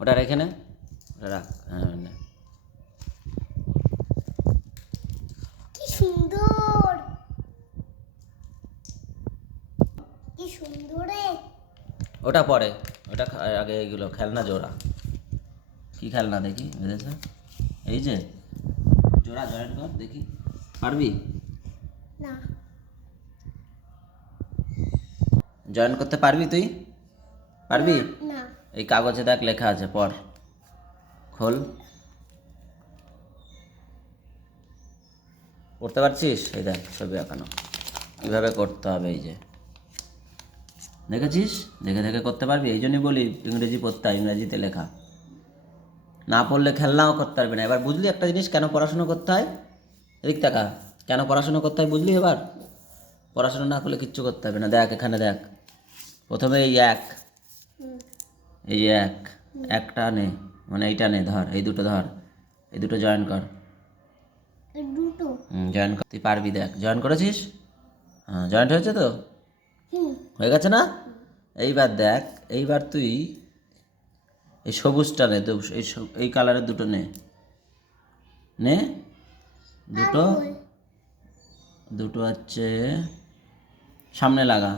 ওটা রেখে নে, ওটা রাখ। হ্যাঁ নে। কি সুন্দর, কি সুন্দর রে। ওটা পরে, ওটা আগে এইগুলো খেলনা জোড়া। কি খেলনা দেখি বুঝেছে? এই যে জোড়া জয়েন কর দেখি, পারবি? না, জয়েন করতে পারবি তুই? পারবি? না, এই কাগজে দেখ লেখা আছে, পড়, খোল। পড়তে পারছিস? এই দেখ ছবি আঁকানো কীভাবে করতে হবে, এই যে দেখেছিস? দেখে দেখে করতে পারবি? এই জন্যই বলি ইংরেজি পড়তে হয়, ইংরেজিতে লেখা। না পড়লে খেলনাও করতে পারবি না। এবার বুঝলি একটা জিনিস, কেন পড়াশুনো করতে হয়? এদিক টাকা, কেন পড়াশুনো করতে হয় বুঝলি এবার? পড়াশুনো না করলে কিচ্ছু করতে হবে না। দেখ এখানে দেখ, প্রথমে এই এক, এই এক, একটা নে, মানে এইটা নে, ধর এই দুটো, ধর এই দুটো জয়েন কর। দুটো। জয়েন কর, তুই পারবি, দেখ জয়েন করেছিস? হ্যাঁ জয়েন্ট হয়েছে তো, হুম, হয়ে গেছে না? এইবার দেখ, এইবার তুই এই সবুজটা নে, তো এই কালারের দুটো নে, নে দুটো, দুটো হচ্ছে সামনে লাগা,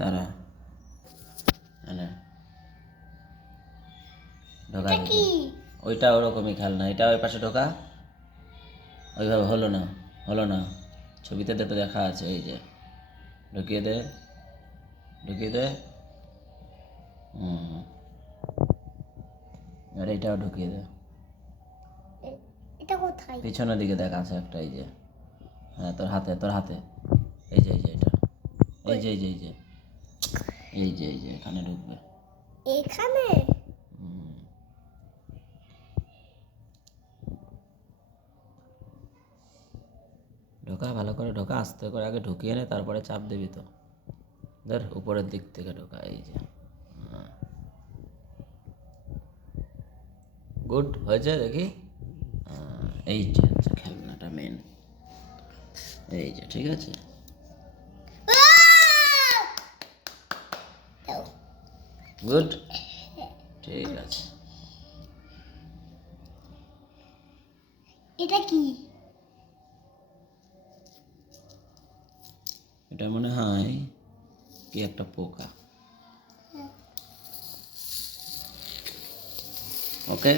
দাঁড়া, এনে ঢোকা এটা কি? ওইটা ওরকমই খেলনা, এটা ওই পাশে ঢোকা। ওইভাবে হলো না, হলো না, ছবিতে তো দেখা আছে, এই যে ঢুকিয়ে দে, ঢুকিয়ে দে। হুম, আর এইটাও ঢুকিয়ে দে। এটা কোথায়? পিছনের দিকে দেখ আছে একটা, এই যে, হ্যাঁ তোর হাতে, তোর হাতে, এই যে, এই যে এটা, এই যে, এই যে, এই যে, এই যে, এই যে এখানে ঢুকবে। এখানে? ঢোকা, ভালো করে ঢোকা, আস্তে করে আগে ঢুকিয়ে নে, তারপরে চাপ দিবি তো। ধর উপরের দিক থেকে ঢোকা, এই যে, গুড হয়েছে দেখি। এই যে হচ্ছে খেলনাটা মেন, এই যে, ঠিক আছে। গুড, ঠিক আছে। এটা কি? এটা মনে হয় কি একটা পোকা। ওকে।